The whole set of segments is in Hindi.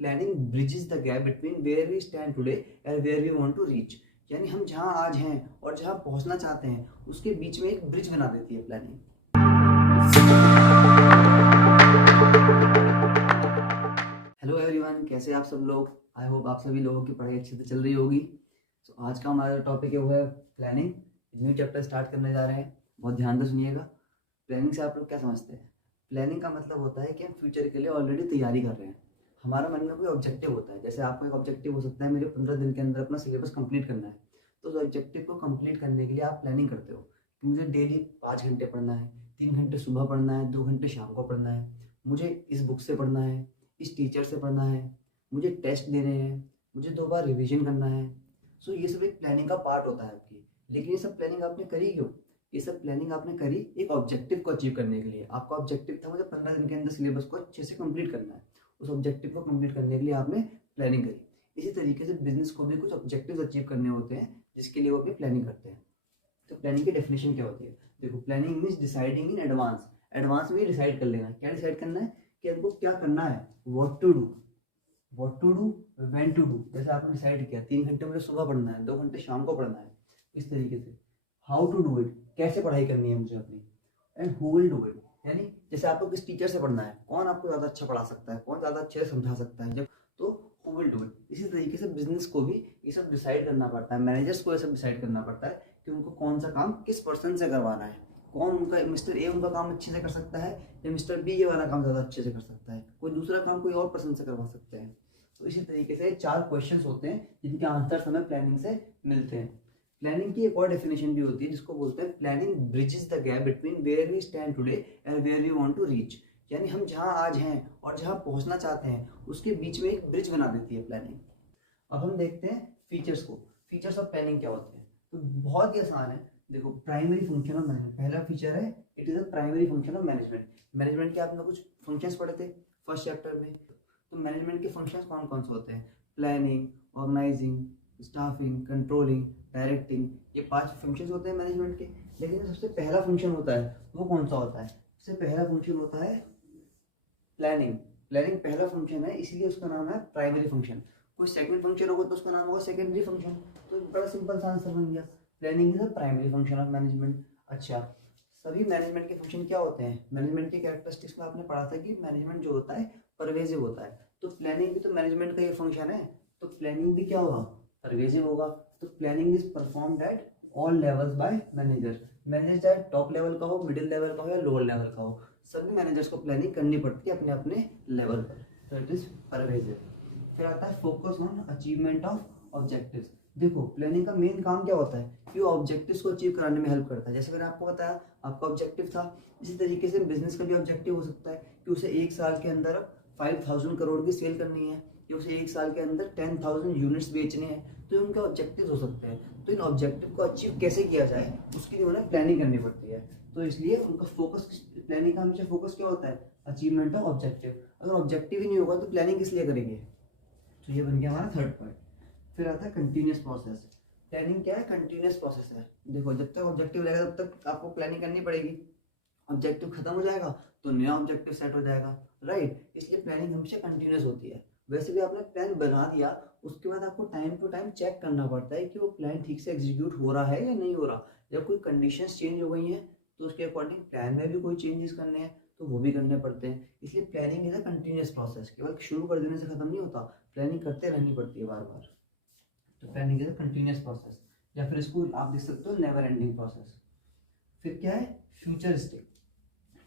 Planning bridges the gap between where we stand today and where we want to reach. यानी हम जहां आज हैं और जहां पहुंचना चाहते हैं उसके बीच में एक ब्रिज बना देती है प्लानिंग। हेलो एवरीवन, कैसे आप सब लोग? आई होप आप सभी लोगों की पढ़ाई अच्छे से चल रही होगी। तो आज का हमारा टॉपिक है वो है प्लानिंग। न्यू चैप्टर स्टार्ट करने जा रहे हैं, बहुत ध्यान से सुनिएगा। प्लानिंग से आप लोग क्या समझते हैं? प्लानिंग का मतलब होता है कि हम फ्यूचर के लिए ऑलरेडी तैयारी कर रहे हैं। हमारा मन में कोई ऑब्जेक्टिव होता है, जैसे आपको एक ऑब्जेक्टिव हो सकता है मुझे 15 दिन के अंदर अपना सिलेबस कंप्लीट करना है। तो उस ऑब्जेक्टिव को कंप्लीट करने के लिए आप प्लानिंग करते हो कि मुझे डेली 5 घंटे पढ़ना है, 3 घंटे सुबह पढ़ना है, 2 घंटे शाम को पढ़ना है, मुझे इस बुक से पढ़ना है, इस टीचर से पढ़ना है, मुझे टेस्ट देने हैं, मुझे 2 बार रिविजन करना है। सो ये सब एक प्लानिंग का पार्ट होता है आपकी। लेकिन ये सब प्लानिंग आपने करी क्यों? ये सब प्लानिंग आपने करी एक ऑब्जेक्टिव को अचीव करने के लिए। आपका ऑब्जेक्टिव था मुझे 15 दिन के अंदर सिलेबस को अच्छे से कंप्लीट करना है। उस ऑब्जेक्टिव को कंप्लीट करने के लिए आपने प्लानिंग करी। इसी तरीके से बिजनेस को भी कुछ ऑब्जेक्टिव्स अचीव करने होते हैं जिसके लिए वो अपनी प्लानिंग करते हैं। तो प्लानिंग की डेफिनेशन क्या होती है? देखो, planning means deciding in advance. Advance में डिसाइड कर लेना। क्या डिसाइड करना है? कि हमको क्या करना है, what to do, when to do. जैसे आपने डिसाइड किया 3 घंटे मुझे सुबह पढ़ना है, 2 घंटे शाम को पढ़ना है, इस तरीके से। हाउ टू डू इट, कैसे पढ़ाई करनी है मुझे अपनी, and who will do it. यानी जैसे आपको किस टीचर से पढ़ना है, कौन आपको ज़्यादा अच्छा पढ़ा सकता है, कौन ज़्यादा अच्छे से समझा सकता है, जब तो हु विल डू इट। इसी तरीके से बिजनेस को भी ये सब डिसाइड करना पड़ता है, मैनेजर्स को ये सब डिसाइड करना पड़ता है कि उनको कौन सा काम किस पर्सन से करवाना है। कौन उनका मिस्टर ए उनका काम अच्छे से कर सकता है या मिस्टर बी ये वाला काम ज़्यादा अच्छे से कर सकता है, कोई दूसरा काम कोई और पर्सन से करवा सकते हैं। तो इसी तरीके से 4 क्वेश्चंस होते हैं जिनके आंसर हमें प्लानिंग से मिलते हैं। प्लानिंग की एक और डेफिनेशन भी होती है जिसको बोलते हैं planning bridges the gap between where we stand today and where we want to reach. यानी हम जहां आज हैं और जहां पहुंचना चाहते हैं उसके बीच में एक ब्रिज बना देती है प्लानिंग। अब हम देखते हैं फीचर्स को। फीचर्स ऑफ प्लानिंग क्या होते हैं? तो बहुत ही आसान है। देखो, प्राइमरी फंक्शन ऑफ मैनेजमेंट पहला फीचर है। It is a primary function of management. Management के आपने कुछ फंक्शंस पढ़े थे फर्स्ट चैप्टर में। तो मैनेजमेंट के फंक्शंस कौन कौन से होते हैं? Planning, organising, staffing, controlling, directing. ये 5 फंक्शंस होते हैं मैनेजमेंट के। लेकिन जो सबसे पहला फंक्शन होता है वो कौन सा होता है? सबसे पहला फंक्शन होता है प्लानिंग। प्लानिंग पहला फंक्शन है, इसीलिए उसका नाम है प्राइमरी फंक्शन। कोई सेकंड फंक्शन होगा तो उसका नाम होगा सेकेंडरी फंक्शन। तो बड़ा सिंपल सा आंसर बन गया, planning is a primary function of management. अच्छा, सभी मैनेजमेंट के फंक्शन क्या होते हैं? मैनेजमेंट के कैरेक्टरिस्टिक्स में आपने पढ़ा था कि मैनेजमेंट जो होता है परवेजिव होता है। तो प्लानिंग भी तो मैनेजमेंट का ये फंक्शन है, तो प्लानिंग भी क्या होगा? परवेजिव होगा। तो planning is performed at all levels by manager. Manager चाहे टॉप लेवल का हो, मिडिल लेवल का हो या लोअर लेवल का हो, सभी मैनेजर्स को प्लानिंग करनी पड़ती है अपने अपने लेवल पर। तो इट इज परवेजिव। फिर आता है focus on achievement of objectives. देखो, प्लानिंग का मेन काम क्या होता है कि वो ऑब्जेक्टिव्स को अचीव कराने में हेल्प करता है। जैसे मैंने आपको बताया आपका ऑब्जेक्टिव था, इसी तरीके से बिजनेस का भी ऑब्जेक्टिव हो सकता है कि उसे 1 साल के अंदर 5000 करोड़ की सेल करनी है या उसे 1 साल के अंदर 10,000 यूनिट्स बेचने हैं। तो ये उनके ऑब्जेक्टिव हो सकते हैं। तो इन ऑब्जेक्टिव को अचीव कैसे किया जाए उसके लिए उन्हें प्लानिंग करनी पड़ती है। तो इसलिए उनका फोकस, प्लानिंग का हमेशा फोकस क्या होता है? Achievement of objective. अगर ऑब्जेक्टिव ही नहीं होगा तो प्लानिंग किस लिए करेंगे? तो ये बन गया हमारा थर्ड पॉइंट। फिर आता है कंटिन्यूस प्रोसेस। प्लानिंग क्या है? कंटिन्यूस प्रोसेस है। देखो, जब तक ऑब्जेक्टिव रहेगा तब तक आपको प्लानिंग करनी पड़ेगी। ऑब्जेक्टिव खत्म हो जाएगा तो नया ऑब्जेक्टिव सेट हो जाएगा, राइट? इसलिए प्लानिंग हमेशा कंटिन्यूस होती है। वैसे भी आपने प्लान बना दिया, उसके बाद आपको टाइम टू टाइम चेक करना पड़ता है कि वो प्लान ठीक से एग्जीक्यूट हो रहा है या नहीं हो रहा। जब कोई कंडीशंस चेंज हो गई हैं तो उसके अकॉर्डिंग प्लान में भी कोई चेंजेस करने हैं तो वो भी करने पड़ते हैं। इसलिए planning is a continuous process. केवल शुरू कर देने से खत्म नहीं होता, प्लानिंग करते रहनी पड़ती है बार बार। तो planning is a continuous process, या फिर इसको आप देख सकते हो नेवर एंडिंग प्रोसेस। फिर क्या है? फ्यूचरिस्टिक।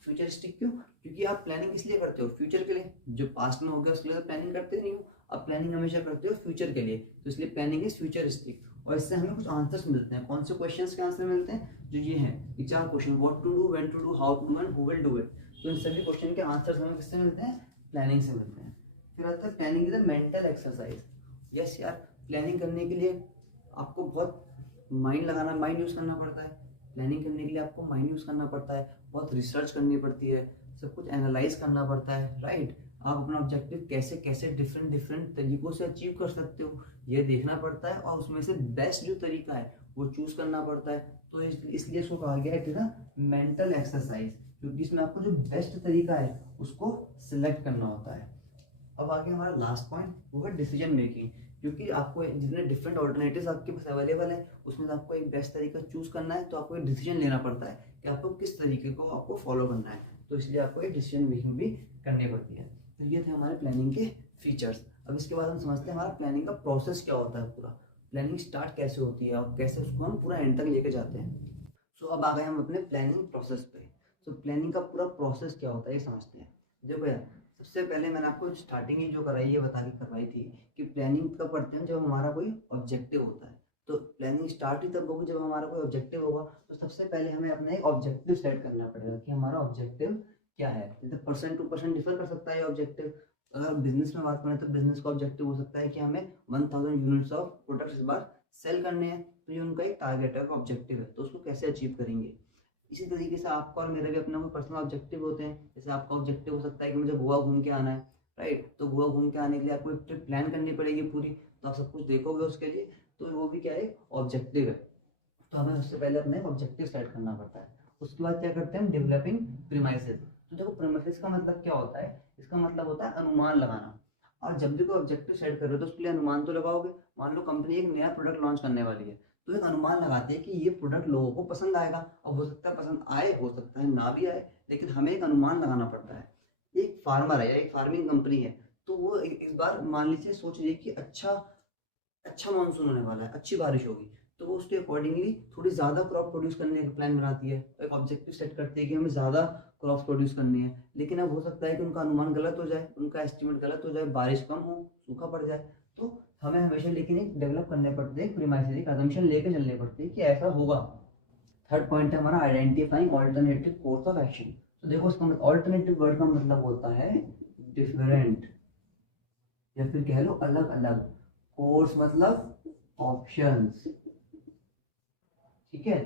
फ्यूचरिस्टिक क्यों? क्योंकि आप प्लानिंग इसलिए करते हो फ्यूचर के लिए। जो पास्ट में हो गया उसके लिए तो प्लानिंग करते नहीं हो, आप प्लानिंग हमेशा करते हो फ्यूचर के लिए। तो इसलिए प्लानिंग इज फ्यूचरिस्टिक। और इससे हमें कुछ आंसर्स मिलते हैं। कौन से क्वेश्चंस के आंसर मिलते हैं? जो ये हैं, ये 4 question, what to do, when to do, how to do and who will do it. तो इन सभी क्वेश्चन के आंसर्स हमें किससे मिलते हैं? प्लानिंग से मिलते हैं। फिर आता है planning is a mental exercise. Yes यार, प्लानिंग करने के लिए आपको बहुत माइंड लगाना, माइंड यूज करना पड़ता है। प्लानिंग करने के लिए आपको माइंड यूज करना पड़ता है, बहुत रिसर्च करनी पड़ती है, सब कुछ एनालाइज करना पड़ता है, राइट? आप अपना ऑब्जेक्टिव कैसे कैसे डिफरेंट डिफरेंट तरीकों से अचीव कर सकते हो ये देखना पड़ता है, और उसमें से बेस्ट जो तरीका है वो चूज करना पड़ता है। तो इसलिए इसको कहा गया है ना मेंटल एक्सरसाइज, क्योंकि इसमें आपको जो बेस्ट तरीका है उसको सिलेक्ट करना होता है। अब आगे हमारा लास्ट पॉइंट वो है डिसीजन मेकिंग, क्योंकि आपको जितने डिफरेंट ऑल्टरनेटिव्स आपके पास अवेलेबल है उसमें से आपको एक बेस्ट तरीका चूज करना है, तो आपको एक डिसीजन लेना पड़ता है कि आपको किस तरीके को आपको फॉलो करना है, तो इसलिए आपको एक डिसीजन मेकिंग भी करनी पड़ती है। तो ये थे हमारे प्लानिंग के फीचर्स। अब इसके बाद हम समझते हैं हमारा प्लानिंग का प्रोसेस क्या होता है, पूरा प्लानिंग स्टार्ट कैसे होती है और कैसे उसको हम पूरा एंड तक लेके जाते हैं। सो अब आ गए हम अपने प्लानिंग प्रोसेस पे। सो प्लानिंग का पूरा प्रोसेस क्या होता है ये समझते हैं। देखो यार, सबसे पहले मैंने आपको स्टार्टिंग ही जो कराई है बता के करवाई थी कि प्लानिंग कब करते हैं, जब हमारा कोई ऑब्जेक्टिव होता है। तो प्लानिंग स्टार्ट ही तब होगी जब हमारा कोई ऑब्जेक्टिव होगा। तो सबसे पहले हमें अपना एक ऑब्जेक्टिव सेट करना पड़ेगा कि हमारा ऑब्जेक्टिव क्या है। जैसे पर्सन टू पर्सन डिफर कर सकता है ऑब्जेक्टिव। अगर बिजनेस में बात करें तो बिजनेस का ऑब्जेक्टिव हो सकता है कि हमें 1000 यूनिट्स ऑफ प्रोडक्ट्स इस बार सेल करने हैं, तो ये उनका एक टारगेट है, ऑब्जेक्टिव है, तो उसको कैसे अचीव करेंगे। इसी तरीके से आपका और मेरा भी अपना कोई पर्सनल ऑब्जेक्टिव होते हैं। जैसे आपका ऑब्जेक्टिव हो सकता है कि मुझे गोवा घूम के आना है, राइट। तो गोवा घूम के आने के लिए आपको एक ट्रिप प्लान करनी पड़ेगी पूरी, तो आप सब कुछ देखोगे उसके लिए, तो वो भी क्या है, ऑब्जेक्टिव है। तो हमें सबसे पहले अपने ऑब्जेक्टिव सेट करना पड़ता है। उसके बाद क्या करते हैं हम, डेवलपिंग प्रीमाइसेस। तो देखो प्रीमाइसेस का मतलब क्या होता है, इसका मतलब होता है अनुमान लगाना। और जब भी कोई ऑब्जेक्टिव सेट कर रहे हो तो उसके लिए अनुमान तो लगाओगे। मान लो कंपनी एक नया प्रोडक्ट लॉन्च करने वाली है, तो एक अनुमान लगाते हैं कि ये प्रोडक्ट लोगों को पसंद आएगा। अब हो सकता है पसंद आए, हो सकता है ना भी आए, लेकिन हमें एक अनुमान लगाना पड़ता है। एक फार्मर है या एक फार्मिंग कंपनी है, तो वो इस बार मान लीजिए सोच रही है कि अच्छा अच्छा मानसून होने वाला है, अच्छी बारिश होगी, तो वो उसके अकॉर्डिंगली थोड़ी ज़्यादा क्रॉप प्रोड्यूस करने का प्लान बनाती है, एक ऑब्जेक्टिव सेट करती है कि हमें ज़्यादा क्रॉप प्रोड्यूस करनी है। लेकिन अब हो सकता है कि उनका अनुमान गलत हो जाए, उनका एस्टिमेट गलत हो जाए, बारिश कम हो, सूखा पड़ जाए। तो हमें हमेशा लेकिन एक डेवलप करने पड़ते हैं, प्रीमाइसेस एक अजम्पशन लेके चलने पड़ते हैं कि ऐसा होगा। थर्ड पॉइंट है हमारा identifying alternative course of action. तो देखो इसका मतलब ऑल्टरनेटिव वर्ड का मतलब होता है डिफरेंट, या फिर कह लो अलग अलग। कोर्स मतलब ऑप्शंस, ठीक है।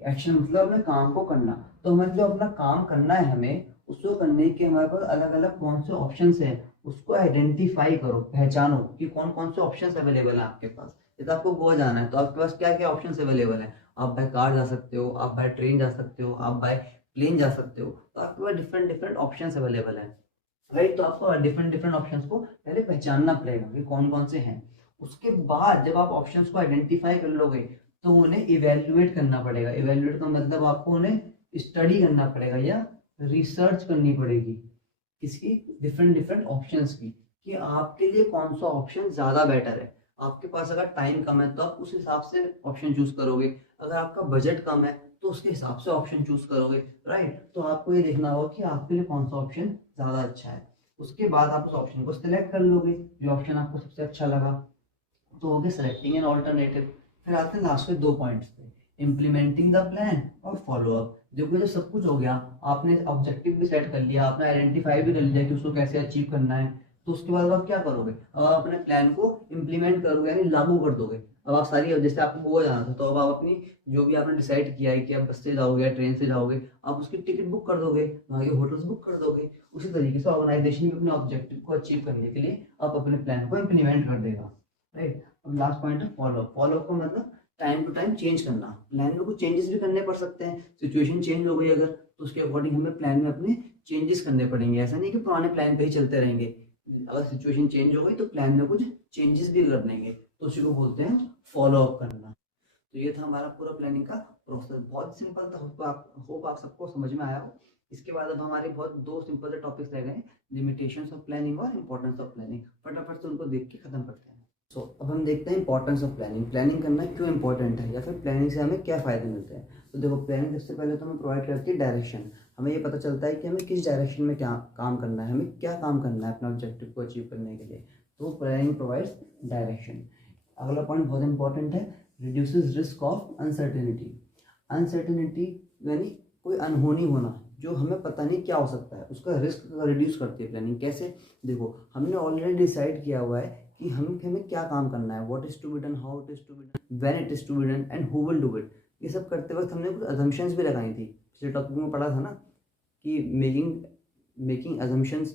एक्शन मतलब अपने काम को करना। तो हमें जो अपना काम करना है, हमें उसको करने के हमारे पास अलग अलग कौन से ऑप्शंस हैं, उसको आइडेंटिफाई करो, पहचानो कि कौन कौन से ऑप्शंस अवेलेबल है आपके पास। जैसे आपको गोवा जाना है तो आपके पास क्या क्या ऑप्शंस अवेलेबल है। आप बाय कार जा सकते हो, आप बाय ट्रेन जा सकते हो, आप बाय प्लेन जा सकते हो। तो आपके पास डिफरेंट डिफरेंट ऑप्शंस अवेलेबल है, राइट। तो आपको डिफरेंट डिफरेंट ऑप्शंस को पहले पहचानना पड़ेगा कि कौन कौन से हैं। उसके बाद जब आप ऑप्शंस को आइडेंटिफाई कर लोगे तो उन्हें इवेल्युएट करना पड़ेगा। इवेल्युएट का मतलब आपको उन्हें स्टडी करना पड़ेगा या रिसर्च करनी पड़ेगी, किसकी, डिफरेंट डिफरेंट ऑप्शंस की, कि आपके लिए कौन सा ऑप्शन ज़्यादा बेटर है। आपके पास अगर टाइम कम है तो आप उस हिसाब से ऑप्शन चूज करोगे, अगर आपका बजट कम है तो उसके हिसाब से ऑप्शन चूज करोगे, राइट। तो आपको ये देखना होगा कि आपके लिए कौन सा ऑप्शन ज़्यादा अच्छा है। उसके बाद आप उस ऑप्शन को सिलेक्ट कर लोगे, जो ऑप्शन आपको सबसे अच्छा लगा। तो हो गया सेलेक्टिंग एन ऑल्टरनेटिव। फिर आते हैं लास्ट के 2 पॉइंट्स पे, इम्प्लीमेंटिंग द प्लान और फॉलो अप। देखो जब सब कुछ हो गया, आपने ऑब्जेक्टिव भी सेट कर लिया, आपने आइडेंटिफाई भी कर लिया कि उसको कैसे अचीव करना है, तो उसके बाद आप क्या करोगे, अब आप अपने प्लान को इम्प्लीमेंट करोगे यानी लागू कर दोगे। अब आप सारी, जैसे आपको गोवा जाना था तो अब आप अपनी जो भी आपने डिसाइड किया है कि आप बस से जाओगे या ट्रेन से जाओगे, आप उसकी टिकट बुक कर दोगे, वहाँ के होटल्स बुक कर दोगे। उसी तरीके से ऑर्गेनाइजेशन भी अपने ऑब्जेक्टिव को अचीव करने के लिए आप अपने प्लान को इम्प्लीमेंट कर देगा, राइट। अब लास्ट पॉइंट है फॉलो। फॉलो का मतलब टाइम टू टाइम चेंज करना। प्लान में कुछ चेंजेस भी करने पड़ सकते हैं, सिचुएशन चेंज हो गई अगर, तो उसके अकॉर्डिंग हमें प्लान में अपने चेंजेस करने पड़ेंगे। ऐसा नहीं कि पुराने प्लान पे ही चलते रहेंगे, अगर सिचुएशन चेंज हो गई तो प्लान में कुछ चेंजेस भी कर देंगे, तो उसी को बोलते हैं फॉलो अप करना। तो ये था हमारा पूरा प्लानिंग का प्रोसेस, बहुत सिंपल था। होप आप सबको समझ में आया हो। इसके बाद अब हमारे बहुत 2 सिंपल से टॉपिक्स रह गए, लिमिटेशंस ऑफ प्लानिंग और इंपॉर्टेंस ऑफ प्लानिंग। फटाफट से उनको देख के खत्म करते हैं। सो अब हम देखते हैं इंपॉर्टेंस ऑफ प्लानिंग। प्लानिंग करना क्यों इंपॉर्टेंट है, या फिर प्लानिंग से हमें क्या फ़ायदे मिलते हैं। तो देखो प्लानिंग सबसे पहले तो हमें प्रोवाइड करती है डायरेक्शन। हमें ये पता चलता है कि हमें किस डायरेक्शन में क्या काम करना है, हमें क्या काम करना है अपने ऑब्जेक्टिव को अचीव करने के लिए। तो प्लानिंग प्रोवाइड्स डायरेक्शन। अगला पॉइंट बहुत इंपॉर्टेंट है, reduces risk of uncertainty. Uncertainty यानी कोई अनहोनी होना, जो हमें पता नहीं क्या हो सकता है, उसका रिस्क रिड्यूस करती है प्लानिंग। कैसे, देखो हमने ऑलरेडी डिसाइड किया हुआ है कि हमें क्या काम करना है, what is to be done, how it is to be done, when it is to be done and who will do it. ये सब करते वक्त हमने कुछ अजम्पशंस भी लगाई थी, पिछले टॉपिक में पढ़ा था ना कि मेकिंग अजम्पशंस।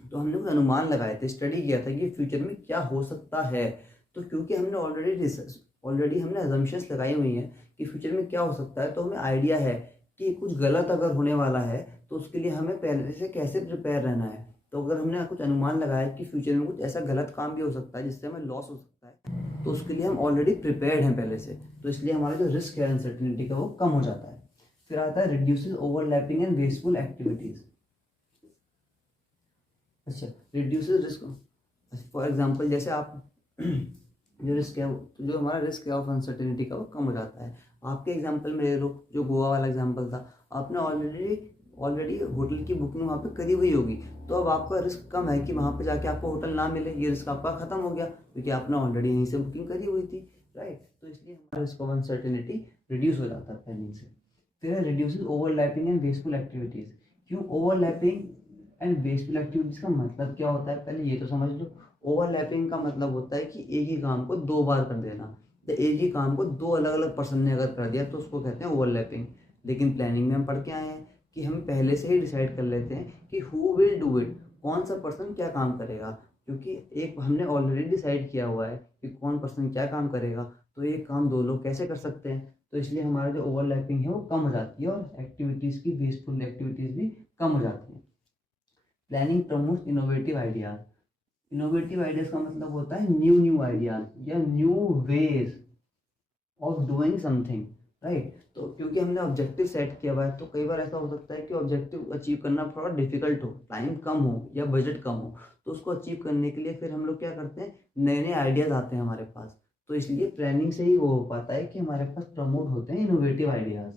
तो हमने कुछ अनुमान लगाए थे, स्टडी किया था कि फ्यूचर में क्या हो सकता है। तो क्योंकि हमने ऑलरेडी हमने अजम्पशंस लगाई हुई हैं कि फ्यूचर में क्या हो सकता है, तो हमें आइडिया है कि कुछ गलत अगर होने वाला है तो उसके लिए हमें पहले से कैसे प्रिपेयर रहना है। तो अगर हमने कुछ अनुमान लगाया कि फ्यूचर में कुछ ऐसा गलत काम भी हो सकता है जिससे हमें लॉस हो सकता है, तो उसके लिए हम ऑलरेडी प्रिपेयर्ड हैं पहले से, तो इसलिए हमारा जो रिस्क है अनसर्टेनिटी का वो कम हो जाता है। फिर आता है reduces overlapping and wasteful activities. अच्छा, रिड्यूसेस रिस्क, फॉर एग्जांपल जैसे आप जो रिस्क है, जो हमारा रिस्क है ऑफ अनसर्टेनिटी का वो कम हो जाता है। आपके एग्जांपल में ले लो, जो गोवा वाला एग्जांपल था, आपने ऑलरेडी होटल की बुकिंग वहाँ पे करी हुई होगी, तो अब आपका रिस्क कम है कि वहाँ पे जाके आपको होटल ना मिले, ये रिस्क आपका खत्म हो गया क्योंकि आपने ऑलरेडी यहीं से बुकिंग करी हुई थी, राइट। तो इसलिए हमारा रिस्क ऑफ अनसर्टेनिटी रिड्यूस हो जाता है प्लानिंग से। फिर है reduces overlapping and wasteful activities. क्यों ओवरलैपिंग एंड वेस्टफुल एक्टिविटीज़ का मतलब क्या होता है, पहले ये तो समझ लो। ओवरलैपिंग का मतलब होता है कि एक ही काम को दो बार कर देना, या एक ही काम को दो अलग अलग पर्सन ने अगर कर दिया तो उसको कहते हैं ओवरलैपिंग। लेकिन प्लानिंग में हम पढ़ के आए हैं कि हम पहले से ही डिसाइड कर लेते हैं कि हु विल डू इट, कौन सा पर्सन क्या काम करेगा, क्योंकि एक हमने ऑलरेडी डिसाइड किया हुआ है कि कौन पर्सन क्या काम करेगा, तो एक काम दो लोग कैसे कर सकते हैं। तो इसलिए हमारा जो ओवरलैपिंग है वो कम हो जाती है और एक्टिविटीज़ की वेस्टफुल एक्टिविटीज़ भी कम हो जाती हैं। Planning promotes innovative ideas. Innovative ideas का मतलब होता है न्यू आइडियाज या new ways of doing something, right. तो क्योंकि हमने ऑब्जेक्टिव सेट किया हुआ है, तो कई बार ऐसा हो सकता है कि ऑब्जेक्टिव अचीव करना थोड़ा डिफिकल्ट हो, टाइम कम हो या बजट कम हो, तो उसको अचीव करने के लिए फिर हम लोग क्या करते हैं, नए नए आइडियाज आते हैं हमारे पास। तो इसलिए प्लानिंग से ही वो हो पाता है कि हमारे पास प्रमोट होते हैं इनोवेटिव आइडियाज।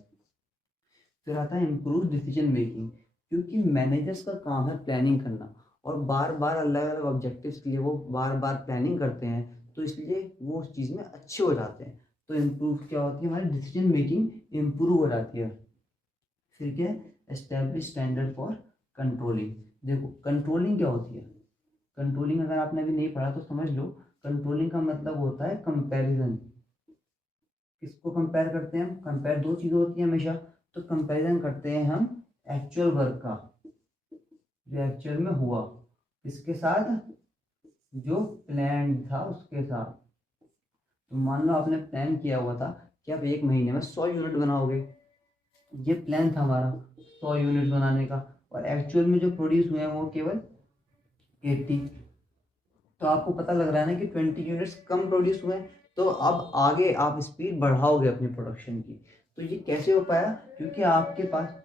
फिर आता है इम्प्रूव डिसीजन मेकिंग, क्योंकि मैनेजर्स का काम है प्लानिंग करना और बार बार अलग अलग ऑब्जेक्टिव्स के लिए वो बार बार प्लानिंग करते हैं, तो इसलिए वो उस चीज़ में अच्छे हो जाते हैं। तो इम्प्रूव क्या होती है, हमारी डिसीजन मेकिंग इम्प्रूव हो जाती है। फिर क्या है, एस्टैब्लिश स्टैंडर्ड फॉर कंट्रोलिंग। देखो कंट्रोलिंग क्या होती है, कंट्रोलिंग अगर आपने अभी नहीं पढ़ा तो समझ लो। कंट्रोलिंग का मतलब होता है कंपैरिजन। किसको कंपेयर करते हैं हम, कंपेयर दो चीज़ें होती हैं हमेशा, तो कंपैरिजन करते हैं हम एक्चुअल वर्क का, जो एक्चुअल में हुआ, किसके साथ, जो प्लान था उसके साथ। तो मान लो आपने प्लान किया हुआ था कि आप एक महीने में 100 यूनिट बनाओगे, ये प्लान था हमारा 100 यूनिट बनाने का, और एक्चुअल में जो प्रोड्यूस हुए हैं वो केवल 80। तो आपको पता लग रहा है ना कि 20 यूनिट्स कम प्रोड्यूस हुए हैं, तो अब आगे आप स्पीड बढ़ाओगे अपनी प्रोडक्शन की। तो ये कैसे हो पाया, क्योंकि आपके पास,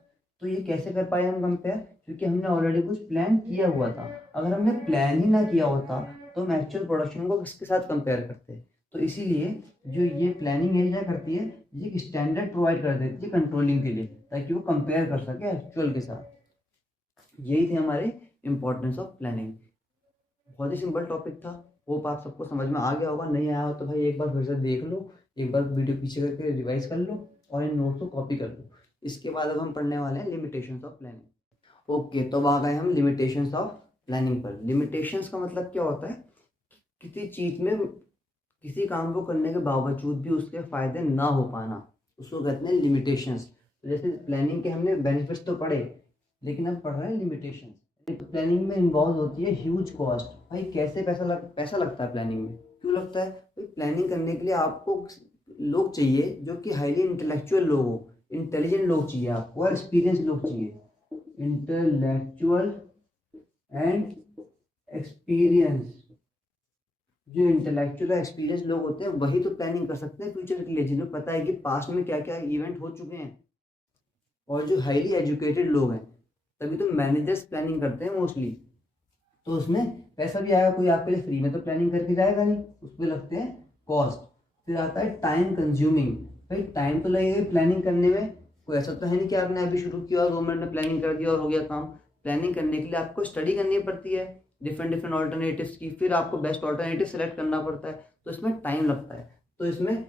तो ये कैसे कर पाए हम कंपेयर, क्योंकि हमने ऑलरेडी कुछ प्लान किया हुआ था। अगर हमने प्लान ही ना किया होता तो हम एक्चुअल प्रोडक्शन को किसके साथ कंपेयर करते। तो इसीलिए जो ये प्लानिंग एरिया करती है, ये एक स्टैंडर्ड प्रोवाइड कर देती है कंट्रोलिंग के लिए, ताकि वो कंपेयर कर सके एक्चुअल के साथ। यही थे हमारे इंपॉर्टेंस ऑफ प्लानिंग। बहुत ही सिंपल टॉपिक था, होप आप सबको समझ में आ गया होगा। नहीं आया हो तो भाई एक बार फिर से देख लो, एक बार वीडियो पीछे करके रिवाइज कर लो और इन नोट्स को कॉपी कर लो। इसके बाद अब हम पढ़ने वाले हैं लिमिटेशंस ऑफ प्लानिंग। ओके, तो अब आ गए हम लिमिटेशंस ऑफ प्लानिंग पर। लिमिटेशंस का मतलब क्या होता है, किसी चीज़ में किसी काम को करने के बावजूद भी उसके फायदे ना हो पाना, उसको कहते हैं लिमिटेशंस। तो जैसे प्लानिंग के हमने बेनिफिट्स तो पढ़े, लेकिन अब पढ़ रहे हैं लिमिटेशंस। प्लानिंग में इन्वॉल्व होती है ह्यूज कॉस्ट। भाई कैसे पैसा लगता है प्लानिंग में, क्यों लगता है भाई, प्लानिंग करने के लिए आपको लोग चाहिए जो कि हाईली इंटेलेक्चुअल लोग हो, इंटेलिजेंट लोग चाहिए आपको, और एक्सपीरियंस लोग चाहिए। इंटेलेक्चुअल एंड एक्सपीरियंस, जो इंटेलेक्चुअल और एक्सपीरियंस लोग होते हैं वही तो प्लानिंग कर सकते हैं फ्यूचर के लिए, जिन्हें पता है कि पास्ट में क्या क्या इवेंट हो चुके हैं। और जो हाईली एजुकेटेड लोग हैं, तभी तो मैनेजर्स प्लानिंग करते हैं मोस्टली। तो उसमें पैसा भी आएगा, कोई आपके लिए फ्री में तो प्लानिंग करके जाएगा नहीं, उसमें लगते हैं कॉस्ट। फिर आता है टाइम कंज्यूमिंग। भाई टाइम तो लगेगा प्लानिंग करने में, कोई ऐसा तो है नहीं कि आपने अभी शुरू किया और 2 मिनट में प्लानिंग कर दिया और हो गया काम। प्लानिंग करने के लिए आपको स्टडी करनी पड़ती है डिफरेंट ऑल्टरनेटिव्स की, फिर आपको बेस्ट ऑल्टरनेटिव सेलेक्ट करना पड़ता है, तो इसमें टाइम लगता है। तो इसमें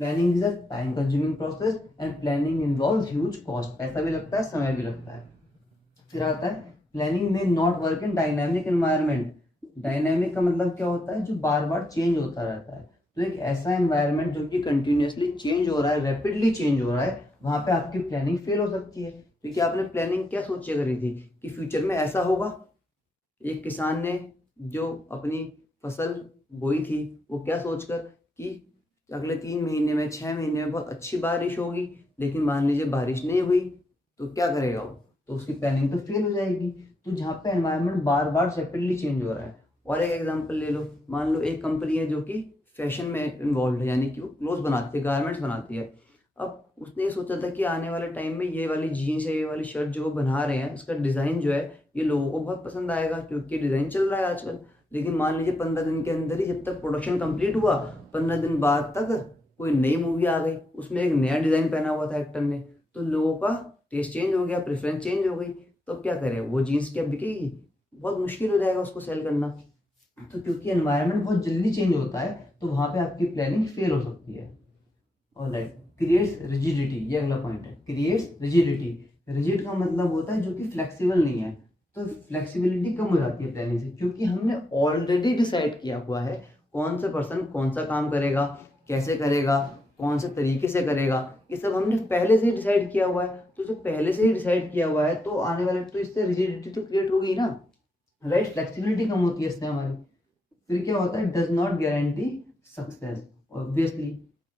planning is a time consuming process and planning involves huge cost, पैसा भी लगता है, समय भी लगता है। फिर आता है प्लानिंग में not work in dynamic environment. Dynamic का मतलब क्या होता है, जो बार बार चेंज होता रहता है। तो एक ऐसा एनवायरनमेंट जो कि कंटिन्यूसली चेंज हो रहा है, रैपिडली चेंज हो रहा है, वहाँ पे आपकी प्लानिंग फेल हो सकती है। क्योंकि आपने प्लानिंग क्या सोचे करी थी कि फ्यूचर में ऐसा होगा। एक किसान ने जो अपनी फसल बोई थी, वो क्या सोचकर कि अगले 3 महीने में 6 महीने में बहुत अच्छी बारिश होगी, लेकिन मान लीजिए बारिश नहीं हुई, तो क्या करेगा वो, तो उसकी प्लानिंग तो फेल हो जाएगी। तो जहाँ पे एनवायरनमेंट बार बार रैपिडली चेंज हो रहा है। और एक एग्जांपल ले लो, मान लो एक कंपनी है जो कि फैशन में इन्वॉल्व है, यानी कि वो क्लोथ बनाती है, गारमेंट्स बनाती है। अब उसने ये सोचा था कि आने वाले टाइम में ये वाली जीन्स है, ये वाली शर्ट जो वो बना रहे हैं, उसका डिज़ाइन जो है ये लोगों को बहुत पसंद आएगा, क्योंकि डिज़ाइन चल रहा है आजकल। लेकिन मान लीजिए 15 दिन के अंदर ही, जब तक प्रोडक्शन कंप्लीट हुआ, 15 दिन बाद तक कोई नई मूवी आ गई, उसमें एक नया डिज़ाइन पहना हुआ था एक्टर ने, तो लोगों का टेस्ट चेंज हो गया, प्रेफरेंस चेंज हो गई। तो अब क्या करें, वो जीन्स क्या बिकेगी? बहुत मुश्किल हो जाएगा उसको सेल करना। तो क्योंकि एनवायरनमेंट बहुत जल्दी चेंज होता है, तो वहाँ पे आपकी प्लानिंग फेल हो सकती है। ऑलराइट, क्रिएट्स रिजिडिटी, ये अगला पॉइंट है, क्रिएट्स रिजिडिटी। रिजिड का मतलब होता है जो कि फ्लेक्सिबल नहीं है। तो फ्लेक्सिबिलिटी कम हो जाती है प्लानिंग से, क्योंकि हमने ऑलरेडी डिसाइड किया हुआ है कौन सा पर्सन कौन सा काम करेगा, कैसे करेगा, कौन से तरीके से करेगा, ये सब हमने पहले से ही डिसाइड किया हुआ है। तो जो पहले से ही डिसाइड किया हुआ है, तो आने वाले तो इससे रिजिडिटी तो क्रिएट होगी ना, राइट। फ्लेक्सिबिलिटी कम होती है इससे हमारी। फिर क्या होता है, does not guarantee success. Obviously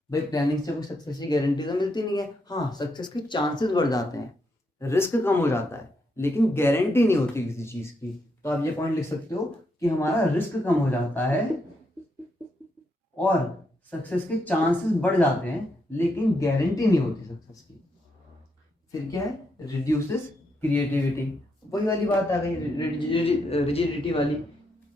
भाई प्लानिंग से कोई सक्सेस की गारंटी तो मिलती नहीं है। हाँ, सक्सेस के चांसेस बढ़ जाते हैं, रिस्क कम हो जाता है, लेकिन गारंटी नहीं होती किसी चीज़ की। तो आप ये पॉइंट लिख सकते हो कि हमारा रिस्क कम हो जाता है और सक्सेस के चांसेस बढ़ जाते हैं, लेकिन गारंटी नहीं होती सक्सेस की। फिर क्या है, रिड्यूसेस क्रिएटिविटी। वही वाली बात आ गई, रिजिडिटी वाली।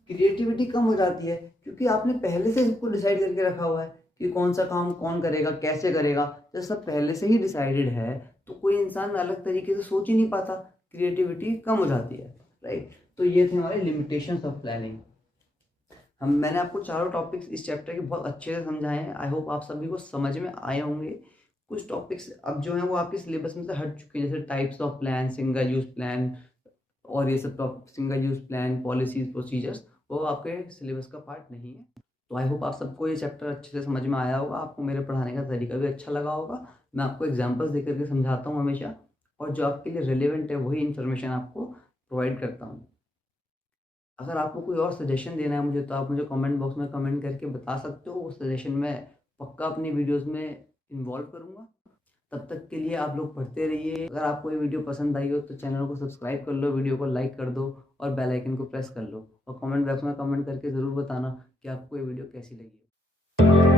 क्रिएटिविटी कम हो जाती है, क्योंकि आपने पहले से सबको डिसाइड करके रखा हुआ है कि कौन सा काम कौन करेगा, कैसे करेगा। जब सब पहले से ही डिसाइडेड है, तो कोई इंसान अलग तरीके से सोच ही नहीं पाता, क्रिएटिविटी कम हो जाती है, राइट। तो ये थे हमारे लिमिटेशंस ऑफ प्लानिंग। मैंने आपको चारों टॉपिक्स इस चैप्टर के बहुत अच्छे से समझाए हैं। आई होप आप सभी को समझ में आए होंगे। कुछ टॉपिक्स अब जो हैं वो आपके सिलेबस में से हट चुके हैं, जैसे types of plan, single use plan और ये सब topic, single use plan, policies, procedures, वो आपके सिलेबस का पार्ट नहीं है। तो आई होप आप सबको ये चैप्टर अच्छे से समझ में आया होगा, आपको मेरे पढ़ाने का तरीका भी अच्छा लगा होगा। मैं आपको एग्जाम्पल्स दे करके समझाता हूँ हमेशा, और जो आपके लिए रिलेवेंट है वही इन्फॉर्मेशन आपको प्रोवाइड करता हूँ। अगर आपको कोई और सजेशन देना है मुझे, तो आप मुझे कमेंट बॉक्स में कमेंट करके बता सकते हो। उस सजेशन में पक्का अपनी वीडियोस में इन्वॉल्व करूँगा। तब तक के लिए आप लोग पढ़ते रहिए। अगर आपको ये वीडियो पसंद आई हो तो चैनल को सब्सक्राइब कर लो, वीडियो को लाइक कर दो और बेल आइकन को प्रेस कर लो, और कमेंट बॉक्स में कमेंट करके ज़रूर बताना कि आपको ये वीडियो कैसी लगी।